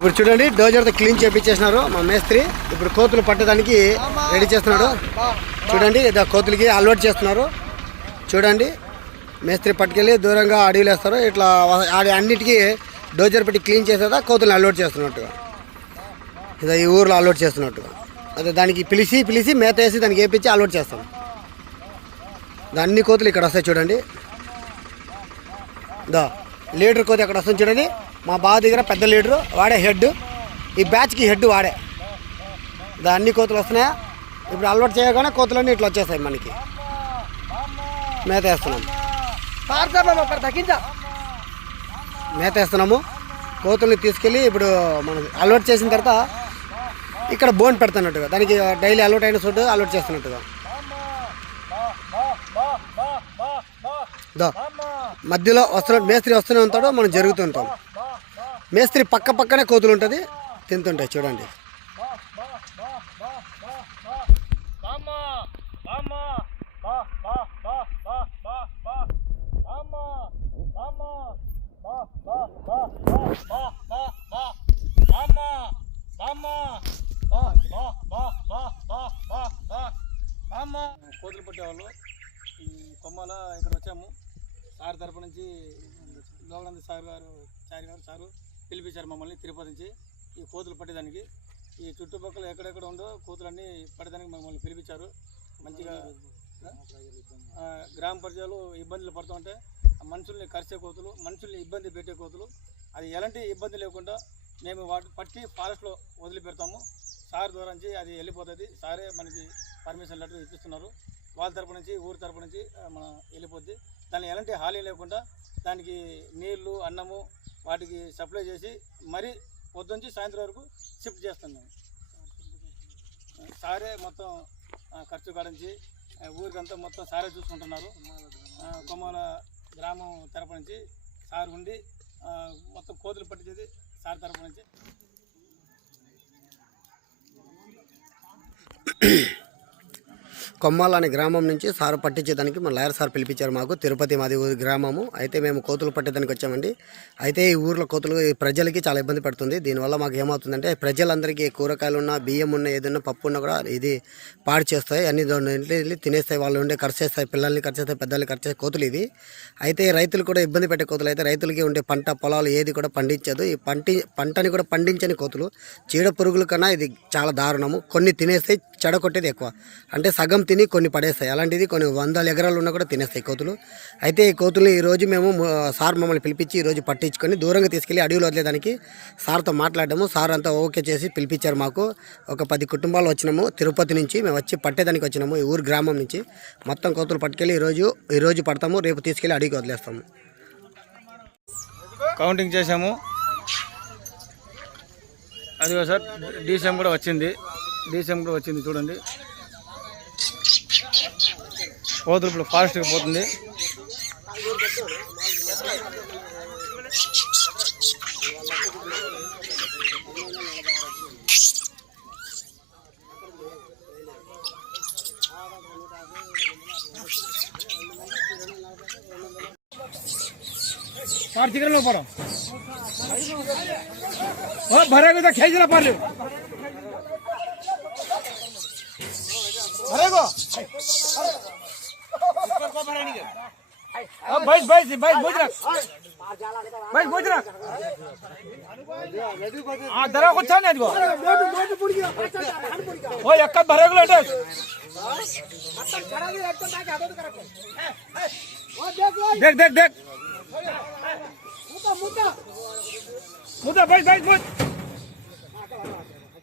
ఇప్పుడు చూడండి డోజర్తో క్లీన్ చేపించేసినారు మా మేస్త్రి. ఇప్పుడు కోతులు పట్టడానికి రెడీ చేస్తున్నాడు. చూడండి ఇదో కోతులకి అలవాటు చేస్తున్నారు. చూడండి మేస్త్రి పట్టుకెళ్ళి దూరంగా అడవిలు వేస్తారు. ఇట్లా అన్నిటికీ డోజర్ పెట్టి క్లీన్ చేసేదా కోతులను అలవాటు చేస్తున్నట్టుగా. ఇదో ఈ ఊర్లో అలవాటు చేస్తున్నట్టుగా. అదే దానికి పిలిచి పిలిచి మేత వేసి దానికి వేపించి అలవాటు చేస్తాం. అన్ని కోతులు ఇక్కడ వస్తాయి చూడండి. దా లీటర్ కోతి అక్కడ వస్తుంది చూడండి. మా బావ దగ్గర పెద్ద లీడరు వాడే హెడ్. ఈ బ్యాచ్కి హెడ్ వాడే. అన్ని కోతులు వస్తున్నాయా? ఇప్పుడు అలవాటు చేయగానే కోతులన్నీ ఇట్లా వచ్చేస్తాయి మనకి. మేత వేస్తున్నాం. మేత వేస్తున్నాము కోతుల్ని తీసుకెళ్ళి ఇప్పుడు మనం అలవాటు చేసిన తర్వాత ఇక్కడ బోన్ పెడుతున్నట్టుగా దానికి డైలీ అలవాటు అయిన చోటు అలవాటు చేస్తున్నట్టుగా. మధ్యలో వస్తున్న మేస్త్రి వస్తూనే ఉంటాడు మనం జరుగుతుంటాం మేస్త్రి పక్క పక్కనే కోతులు ఉంటుంది తింటుంటాయి చూడండి కోతులు పట్టేవాళ్ళు ఈ కొమ్మల ఇక్కడ వచ్చాము సార్ తరపు నుంచి లోగనంద సార్ గారు చారి గారు సారు పిలిపించారు మమ్మల్ని తిరుపతి నుంచి ఈ కోతులు పట్టేదానికి. ఈ చుట్టుపక్కల ఎక్కడెక్కడ ఉందో కోతులన్నీ పట్టేదానికి మమ్మల్ని పిలిపించారు. మంచిగా గ్రామ ప్రజలు ఇబ్బందులు పడుతుంటే ఆ మనుషుల్ని కరిచే కోతులు మనుషుల్ని ఇబ్బంది పెట్టే కోతులు. అది ఎలాంటి ఇబ్బంది లేకుండా మేము వాటి పట్టి ఫారెస్ట్లో వదిలిపెడతాము. సార్ ద్వారా నుంచి అది వెళ్ళిపోతుంది. సారే మనకి పర్మిషన్ లెటర్ ఇప్పిస్తున్నారు. వాళ్ళ తరపు నుంచి ఊరి తరపు నుంచి మనం వెళ్ళిపోద్ది. దాన్ని ఎలాంటి హాని లేకుండా దానికి నీళ్ళు అన్నము వాటికి సప్లై చేసి మరీ పొద్దుంచి సాయంత్రం వరకు షిఫ్ట్ చేస్తాం మేము. సారే మొత్తం ఖర్చు కాడించి ఊరికంతా మొత్తం సారే చూసుకుంటున్నారు. కొమ్మల గ్రామం తరపు నుంచి సార్ ఉండి మొత్తం కోతులు పట్టించేది సార్ తరపు నుంచి. కొమ్మాల అనే గ్రామం నుంచి సార్ పట్టించేదానికి మన లాయర్ సార్ పిలిపించారు మాకు. తిరుపతి మాది ఊరి గ్రామము. అయితే మేము కోతులు పట్టేదానికి వచ్చామండి. అయితే ఈ ఊర్లో కోతులు ఈ ప్రజలకి చాలా ఇబ్బంది పడుతుంది. దీనివల్ల మాకు ఏమవుతుందంటే ప్రజలందరికీ కూరగాయలు ఉన్నా బియ్యం ఉన్న ఏదైనా పప్పు ఉన్నా కూడా ఇది పాడు చేస్తాయి. అన్ని దాన్ని వెళ్ళి తినేస్తాయి. వాళ్ళు ఉండే ఖర్చేస్తాయి పిల్లల్ని ఖర్చేస్తాయి పెద్దల్ని ఖర్చేస్తాయి కోతులు ఇవి. అయితే రైతులు కూడా ఇబ్బంది పెట్టే కోతులు అయితే రైతులకి ఉండే పంట పొలాలు ఏది కూడా పండించదు. ఈ పంటి పంటని కూడా పండించని కోతులు చీడ పురుగుల కన్నా ఇది చాలా దారుణము. కొన్ని తినేస్తే చెడగొట్టేది ఎక్కువ. అంటే సగం తిని కొన్ని పడేస్తాయి. అలాంటిది కొన్ని వందల ఎకరాలు ఉన్నా కూడా తినేస్తాయి కోతులు. అయితే ఈ కోతులు ఈరోజు మేము సార్ మమ్మల్ని పిలిపించి ఈరోజు పట్టించుకొని దూరంగా తీసుకెళ్ళి అడవిలో వదిలేదానికి సార్తో మాట్లాడము. సార్ అంతా ఓకే చేసి పిలిపించారు మాకు. ఒక పది కుటుంబాలు వచ్చినాము. తిరుపతి నుంచి మేము వచ్చి పట్టేదానికి వచ్చినాము. ఈ ఊరు గ్రామం నుంచి మొత్తం కోతులు పట్టుకెళ్ళి ఈరోజు ఈరోజు పడతాము. రేపు తీసుకెళ్ళి అడవికి వదిలేస్తాము. కౌంటింగ్ చేసాము అదిగో సార్ డీసీఎం కూడా వచ్చింది. డీసీఎం కూడా వచ్చింది చూడండి. కోతులు ఇప్పుడు ఫారెస్ట్కి పోతుంది. కార్తీకరంలో భరేగో ఖేజీల పర్లు భరేగో ભાઈ ભાઈ ભાઈ ગુજરાત ભાઈ ગુજરાત હા ધરા કુછ ને જો ઓ એક જ ભરે ગયો એટલે. દેખ દેખ દેખ. મુદ્દા મુદ્દા. મુદ્દા ભાઈ ભાઈ મુદ્દા